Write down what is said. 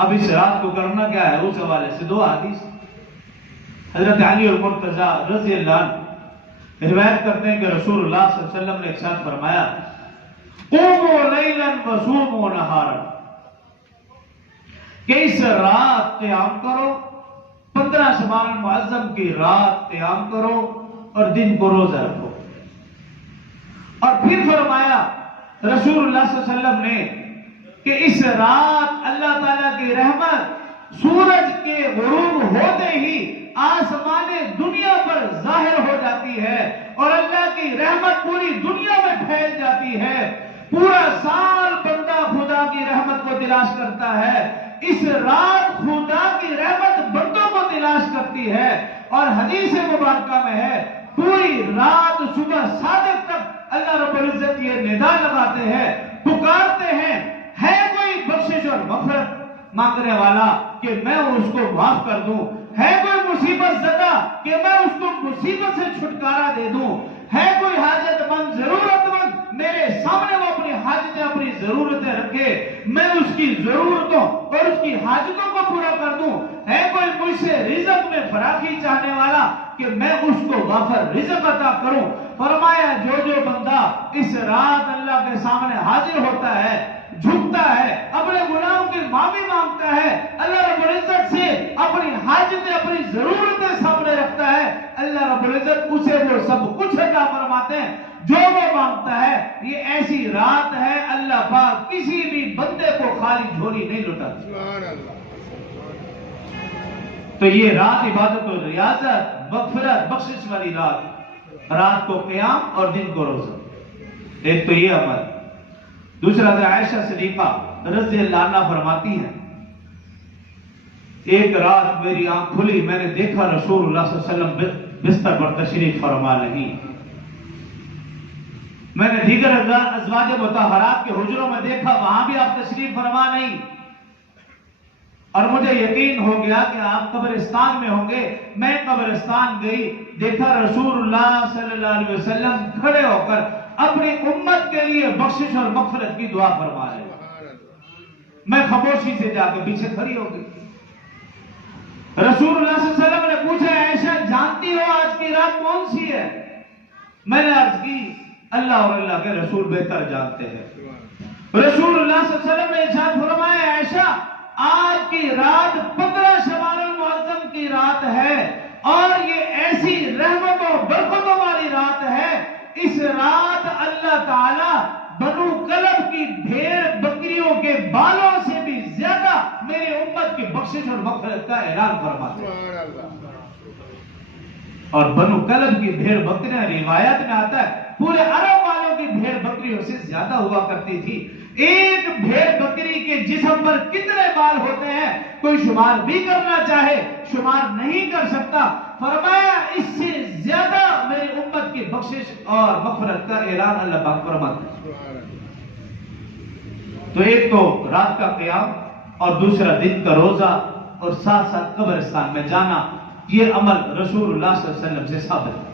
اب اس رات کو کرنا کیا ہے؟ اس حوالے سے دو حدیث حضرت علی المرتضی رضی اللہ عنہ روایت کرتے ہیں کہ رسول اللہ صلی اللہ علیہ وسلم نے ارشاد فرمایا قوموا لیلا وصوموا نہارا، کہ اس رات قیام کرو، 15 شعبان المعظم کی رات قیام کرو اور دن کو روزہ رکھو۔ اور پھر فرمایا رسول اللہ صلی اللہ علیہ وسلم نے کہ اس رات اللہ تعالیٰ کی رحمت سورج کے غروب ہوتے ہی آسمان دنیا پر ظاہر ہو جاتی ہے اور اللہ کی رحمت پوری دنیا میں پھیل جاتی ہے۔ پورا سال بندہ خدا کی رحمت کو تلاش کرتا ہے، اس رات خدا کی رحمت بندوں کو تلاش کرتی ہے۔ اور حدیث مبارکہ میں ہے پوری رات صبح صادق تک اللہ رب العزت یہ ندا لگاتے ہیں، پکارتے ہیں ہے کوئی بخشش اور مغفرت مانگنے والا کہ میں اس کو معاف کر دوں، ہے کوئی مصیبت زدہ کہ میں اس کو مصیبت سے چھٹکارا دے دوں، ہے کوئی حاجت مند ضرورت مند میرے سامنے وہ اپنی حاجتیں اپنی ضرورتیں رکھے، میں اس کی ضرورتوں اور اس کی حاجتوں کو پورا کر دوں، ہے کوئی مجھ سے رزق میں فراخی چاہنے والا کہ میں اس کو وافر رزق عطا کروں۔ فرمایا جو بندہ اس رات اللہ کے سامنے حاضر ہوتا ہے، جھکتا ہے، اپنے گناہوں کی معافی مانگتا ہے، اللہ رب العزت سے اپنی حاجتیں اپنی ضرورتیں سامنے رکھتا ہے، اللہ رب العزت اسے وہ سب کچھ عطا فرماتے ہیں جو وہ مانگتا ہے۔ یہ ایسی رات ہے اللہ پاک کسی بھی بندے کو خالی جھولی نہیں لٹاتا۔ تو یہ رات عبادت و ریاضت مغفرت بخشش والی رات کو قیام اور دن کو روزہ، ایک تو یہ عمل۔ دوسرا عائشہ صدیقہ رضی اللہ عنہ فرماتی ہیں ایک رات میری آنکھ کھلی، میں نے دیکھا رسول اللہ صلی اللہ علیہ وسلم بستر پر تشریف فرما نہیں، میں نے دیگر ازواج مطہرات کے حجروں میں دیکھا وہاں بھی آپ تشریف فرما نہیں، اور مجھے یقین ہو گیا کہ آپ قبرستان میں ہوں گے۔ میں قبرستان گئی، دیکھا رسول اللہ صلی اللہ علیہ وسلم کھڑے ہو کر اپنی امت کے لیے بخشش اور مغفرت کی دعا فرما رہے۔ میں خاموشی سے جا کے پیچھے کھڑی ہو گئی۔ رسول اللہ صلی اللہ علیہ وسلم نے پوچھا عائشہ جانتی ہو آج کی رات کون سی ہے؟ میں نے عرض کی اللہ اور اللہ کے رسول بہتر جانتے ہیں۔ رسول اللہ صلی اللہ علیہ وسلم نے ارشاد فرمایا عائشہ آج کی رات 15 شعبان المعظم کی رات ہے اور یہ ایسی رحمتوں برکتوں والی رات ہے، اس رات اللہ تعالی بنو کلب کی بھیڑ بکریوں کے بالوں سے بھی زیادہ میری امت کی بخشش اور مغفرت کا اعلان فرماتے ہیں۔ اور بنو کلب کی بھیڑ بکریاں روایت میں آتا ہے پورے عرب والوں کی بھیڑ بکریوں سے زیادہ ہوا کرتی تھی۔ ایک بھیڑ بکری کے جسم پر کتنے بال ہوتے ہیں کوئی شمار بھی کرنا چاہے شمار نہیں کر سکتا۔ فرمایا اس سے زیادہ میری امت کی بخشش اور مغفرت کا اعلان اللہ پاک فرماتا ہے۔ تو ایک تو رات کا قیام اور دوسرا دن کا روزہ اور ساتھ ساتھ قبرستان میں جانا، یہ عمل رسول اللہ صلی اللہ علیہ وسلم سے ثابت ہے۔